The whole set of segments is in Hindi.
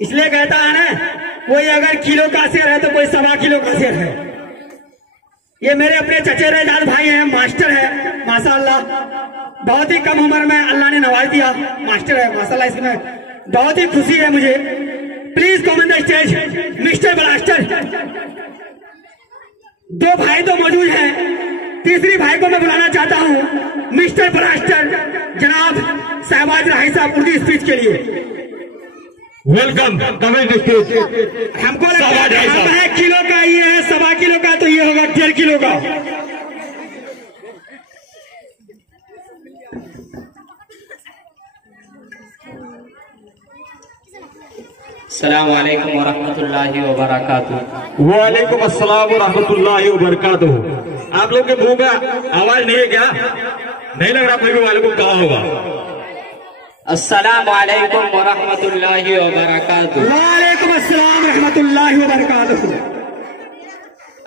इसलिए कहता है ना, कोई अगर किलो का शेर है तो कोई 1.25 किलो का शेर है। ये मेरे अपने चचेरेदार भाई हैं, मास्टर है माशाल्लाह। बहुत ही कम उम्र में अल्लाह ने नवाज दिया, मास्टर है माशाल्लाह। इसमें बहुत ही खुशी है मुझे। Please come on the stage mister blaster. 2 भाई तो मौजूद हैं, तीसरी भाई को मैं बुलाना चाहता हूं, मिस्टर ब्लास्टर जनाब शहबाज राही साहब, उर्दू स्पीच के लिए। Welcome comment stage. हमको लगता है किलो का, ये है 1.25 किलो का, तो ये होगा 1.5 किलो का। अस्सलाम वालेकुम वरहमतुल्लाहि वबरकातुहू। वालेकुम अस्सलाम वरहमतुल्लाहि वबरकातुहू। आप लोग के मुंह में आवाज नहीं है क्या? नहीं लग रहा कोई भी वालेकुम कहा होगा। अस्सलाम वालेकुम वरहमतुल्लाहि वबरकातुहू। वालेकुम अस्सलाम रहमतुल्लाहि वबरकातुहू।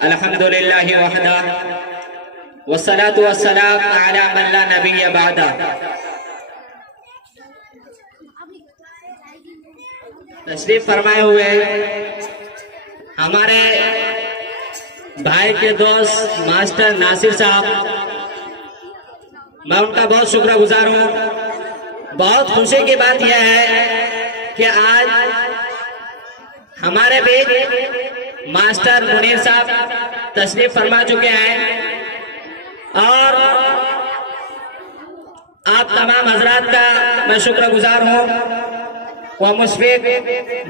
अल्हम्दुलिल्लाहि वहदा वस्सलातु वस्सलाम अला मन ला नबिय्य बादा। तशरीफ फरमाए हुए हमारे भाई के दोस्त मास्टर नासिर साहब, मैं उनका बहुत शुक्रगुजार हूँ। बहुत खुशी की बात यह है कि आज हमारे बीच मास्टर मुनीर साहब तशरीफ फरमा चुके हैं और आप तमाम हजरात का मैं शुक्रगुजार हूँ। वह मुशफिक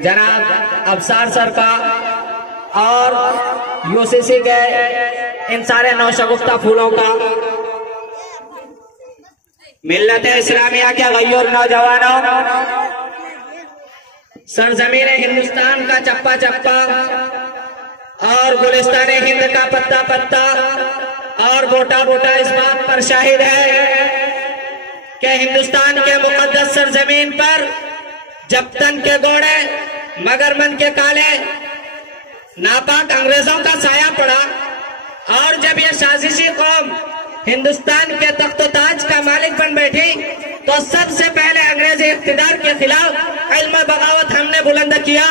जनाब अफसार सर का और यूसीसी के इन सारे नौशगुफ्ता फूलों का, मिल्लत इस्लामिया के गय्यूर नौजवानों, सरजमीन हिंदुस्तान का चप्पा चप्पा और गुलिस्तान हिंद का पत्ता पत्ता और बोटा बोटा इस बात पर शाहिद है कि हिंदुस्तान के मुकद्दस सरजमीन पर जब तन के घोड़े मगर मन के काले नापाक अंग्रेजों का साया पड़ा और जब ये साजिशी कौम हिंदुस्तान के तख्त ताज का मालिक बन बैठी, तो सबसे पहले अंग्रेजी इख्तिदार के खिलाफ इल्म बगावत हमने बुलंद किया।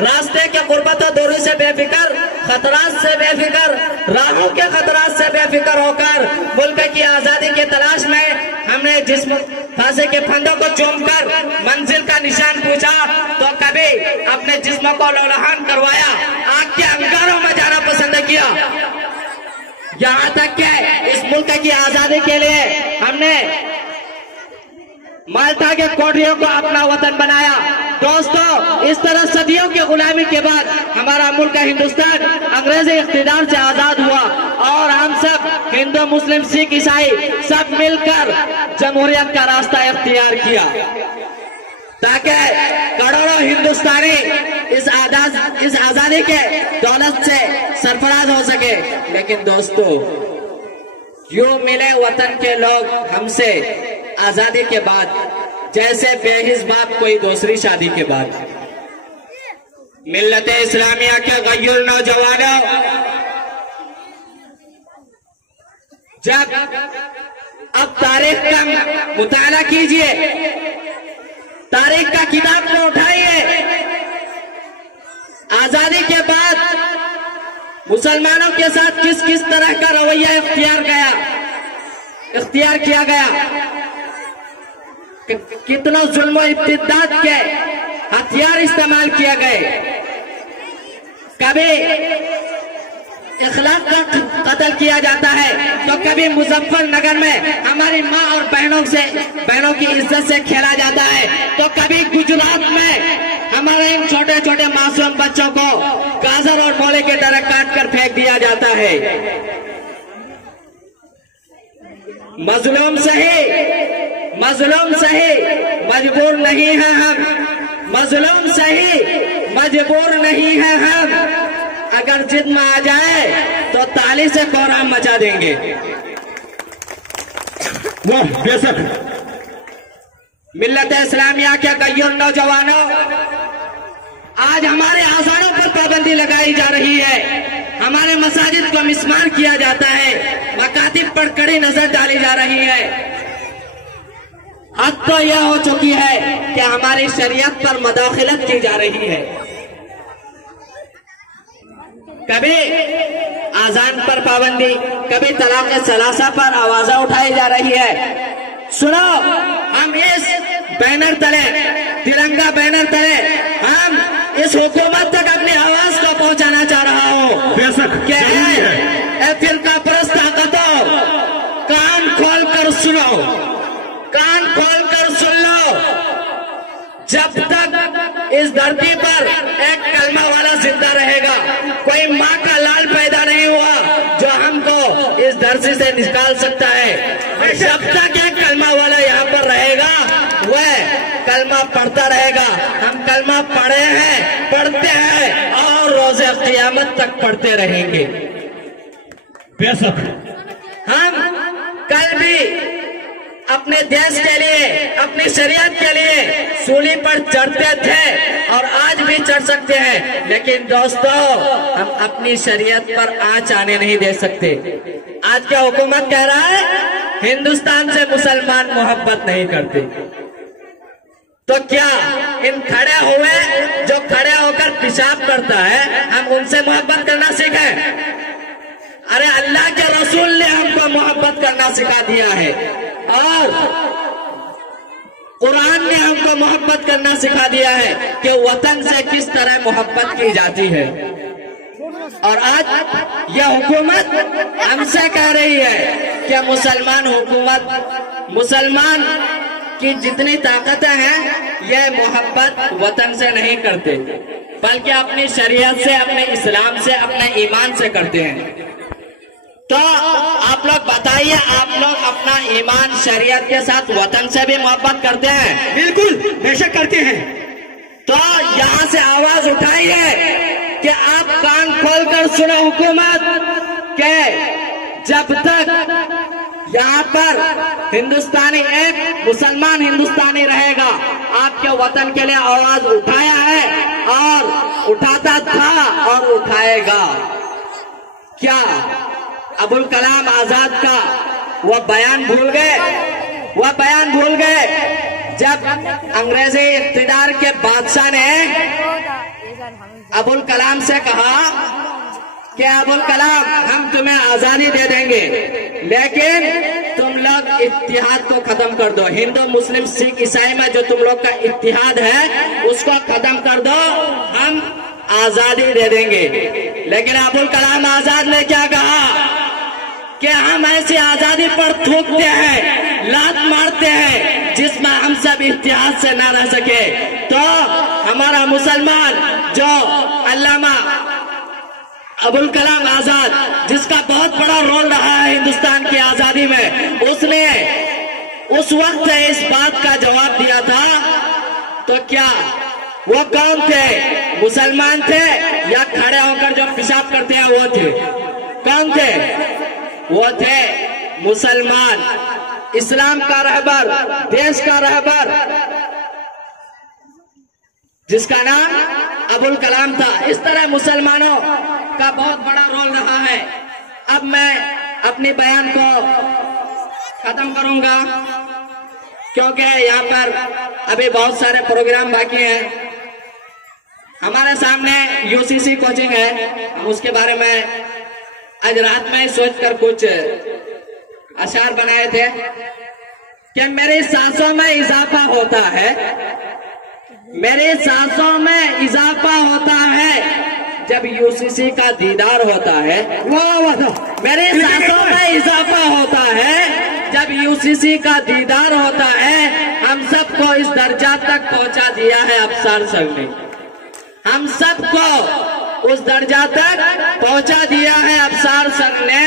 रास्ते के गुर्बत और दूरी से बेफिक्र, खतरात से बेफिक्र, राहों के खतरात से बेफिक्र होकर मुल्क की आजादी की तलाश में हमने जिस्म फांसे के फंदों को चूमकर मंजिल का निशान पूछा, तो कभी अपने जिस्म को लौलहान करवाया, आग के अंगारों में जाना पसंद किया। यहाँ तक कि इस मुल्क की आजादी के लिए हमने माल्टा के कोठरियों को अपना वतन बनाया। दोस्तों, इस तरह सदियों की गुलामी के बाद हमारा मुल्क हिंदुस्तान अंग्रेजी इख्तिदार से आजाद हुआ और हम सब हिंदू मुस्लिम सिख ईसाई सब मिलकर जमहूरियत का रास्ता इख्तियार किया ताकि करोड़ों हिंदुस्तानी इस आजादी के दौलत से सरफराज हो सके। लेकिन दोस्तों, यूं मिले वतन के लोग हमसे आजादी के बाद जैसे बेहिस बाप कोई दूसरी शादी के बाद। मिल्लत इस्लामिया के गय्यूर नौजवानों, जब अब तारीख का मुताला कीजिए, तारीख का किताब को उठाइए। आजादी के बाद मुसलमानों के साथ किस किस तरह का रवैया इख्तियार किया गया, कितना जुल्म और इब्तिदाद के हथियार इस्तेमाल किए गए। कभी इखलाक का कत्ल किया जाता है, तो कभी मुजफ्फरनगर में हमारी माँ और बहनों की इज्जत से खेला जाता है, तो कभी गुजरात में हमारे इन छोटे छोटे मासूम बच्चों को गाजर और मोले के तरह काट कर फेंक दिया जाता है। मजलूम सही मजबूर नहीं है हम, मजलूम सही मजबूर नहीं है हम। अगर जिद में आ जाए तो ताली से कोहराम मचा देंगे। वाह बेशक। मिल्लत इस्लामिया के गय्यूर नौजवानों, आज हमारे आज़ानों पर पाबंदी लगाई जा रही है, हमारे मसाजिद को मिस्मार किया जाता है, मकातिब पर कड़ी नजर डाली जा रही है। हद तो यह हो चुकी है कि हमारी शरीयत पर मदाखिलत की जा रही है। कभी आजान पर पाबंदी, कभी तलाक सलासा पर आवाज़ें उठाई जा रही है। सुनो, हम इस बैनर तले, तिरंगा बैनर तले, हम इस हुकूमत तक अपनी आवाज को पहुंचाना चाह रहा हूँ। क्या है फिरका परस्त ताकतों, कान खोल कर सुनो, कान खोल कर सुन लो। जब तक इस धरती पर एक कलमा वाला जिंदा रहेगा, कोई माँ का लाल पैदा नहीं हुआ जो हमको इस धरती से निकाल सकता है। जब तक एक कलमा वाला यहाँ पर रहेगा, वह कलमा पढ़ता रहेगा। हम कलमा पढ़े हैं, पढ़ते हैं और रोज़े क़यामत तक पढ़ते रहेंगे। बेशक हम कल भी अपने देश के लिए, अपनी शरीयत के लिए सूली पर चढ़ते थे और आज भी चढ़ सकते हैं, लेकिन दोस्तों हम अपनी शरीयत पर आंच आने नहीं दे सकते। आज क्या हुकूमत कह रहा है, हिंदुस्तान से मुसलमान मोहब्बत नहीं करते, तो क्या इन खड़े हुए जो खड़े होकर पेशाब करता है, हम उनसे मोहब्बत करना सीखें? अरे अल्लाह के रसूल ने हमको मोहब्बत करना सिखा दिया है और कुरान ने हमको मोहब्बत करना सिखा दिया है कि वतन से किस तरह मोहब्बत की जाती है। और आज यह हुकूमत हमसे कह रही है कि मुसलमान हुकूमत, मुसलमान की जितनी ताकतें हैं यह मोहब्बत वतन से नहीं करते, बल्कि अपनी शरीयत से, अपने इस्लाम से, अपने ईमान से करते हैं। तो आप लोग बताइए, आप लोग अपना ईमान शरीयत के साथ वतन से भी मोहब्बत करते हैं? बिल्कुल, बेशक करते हैं। तो यहाँ से आवाज उठाइए कि आप कान खोलकर सुनो हुकूमत के जब तक यहाँ पर हिंदुस्तानी, एक मुसलमान हिंदुस्तानी रहेगा, आपके वतन के लिए आवाज उठाया है और उठाता था और उठाएगा। क्या अबुल कलाम आजाद का वह बयान भूल गए? वह बयान भूल गए जब अंग्रेजी इक़्तिदार के बादशाह ने अबुल कलाम से कहा कि अबुल कलाम हम तुम्हें आजादी दे देंगे, लेकिन तुम लोग इत्तिहाद को खत्म कर दो, हिंदू मुस्लिम सिख ईसाई में जो तुम लोग का इत्तिहाद है उसको खत्म कर दो, हम आजादी दे देंगे। लेकिन अबुल कलाम आजाद ने क्या कहा कि हम ऐसी आजादी पर थूकते हैं, लात मारते हैं जिसमें हम सब इत्तिहाद से ना रह सके। तो हमारा मुसलमान जो अल्लामा अबुल कलाम आजाद, जिसका बहुत बड़ा रोल रहा है हिंदुस्तान की आजादी में, उसने उस वक्त इस बात का जवाब दिया था। तो क्या वो कौन थे? मुसलमान थे या खड़े होकर जो पेशाब करते हैं वो थे? कौन थे? वो थे मुसलमान, इस्लाम का रहबर, देश का रहबर, जिसका नाम अबुल कलाम था। इस तरह मुसलमानों का बहुत बड़ा रोल रहा है। अब मैं अपने बयान को खत्म करूंगा क्योंकि यहाँ पर अभी बहुत सारे प्रोग्राम बाकी हैं। हमारे सामने यूसीसी कोचिंग है, हम उसके बारे में आज रात में सोचकर कुछ अशार बनाए थे कि मेरी सांसों में इजाफा होता है, मेरी सांसों में इजाफा होता है जब यूसीसी का दीदार होता है। मेरी सांसों में इजाफा होता है जब यूसीसी का दीदार होता है। हम सबको इस दर्जा तक पहुंचा दिया है अफसर संघ ने, हम सबको उस दर्जा तक पहुंचा दिया है अफसर संघ ने।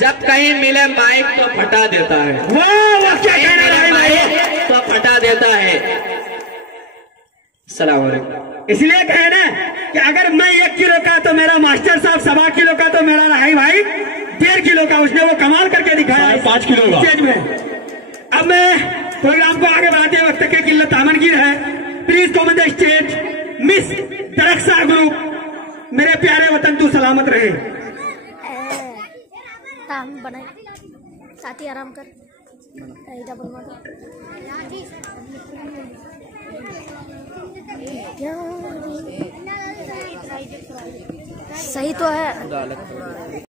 जब कहीं मिले माइक तो फटा देता है, कहीं मिले माइक तो फटा देता है। अस्सलाम वालेकुम। इसलिए कहे ना कि अगर मैं 1 किलो का तो मेरा मास्टर साहब 1.25 किलो का तो मेरा रहा भाई 1.5 किलो का, उसने वो कमाल करके दिखाया 5 किलो का स्टेज में। अब मैं प्रोग्राम को आगे बढ़ाते वक्त के किल्लत आमनगीर है, please come on the stage miss Darakhsha group. मेरे प्यारे वतन तू सलामत रहे। साथी आराम कर। सही तो है।